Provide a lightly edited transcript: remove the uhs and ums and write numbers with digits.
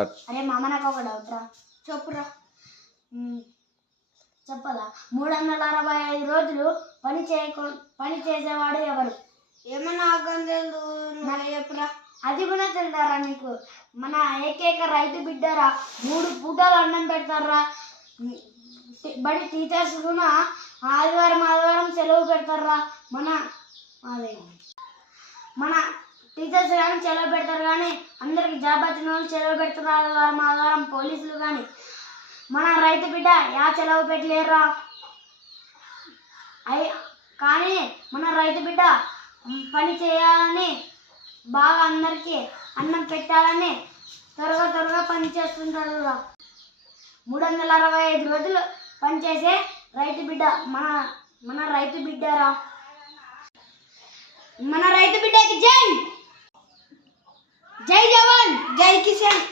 అరే మామ నాకు ఒక డౌట్ రా, చెప్పురా. చెప్పాలా? 365 రోజులు పని చేసేవాడు ఎవరు? ఏమన్నా ఆగం తెలుసు చెప్పురా. అది కూడా తెలుదారా నీకు? మన ఏకైక రైతు బిడ్డరా. 3 పూటలు అన్నం పెడతారా. బడి టీచర్స్ కూడా ఆదివారం సెలవు పెడతారా. మన టీచర్స్ కానీ సెలవు పెడతారు, కానీ అందరికి జాబ్ వచ్చిన వాళ్ళు సెలవు పెడతారు ఆదివారం. పోలీసులు కానీ మన రైతు బిడ్డ సెలవు పెట్టలేరురా. కానీ మన రైతు బిడ్డ పని చేయాలని, బాగా అందరికీ అన్నం పెట్టాలని త్వరగా పని చేస్తుంటారు. 365 రోజులు పనిచేసే రైతు బిడ్డ మన రైతు బిడ్డరా. మన రైతు బిడ్డకి జై జవాన్, జై కిసాన్.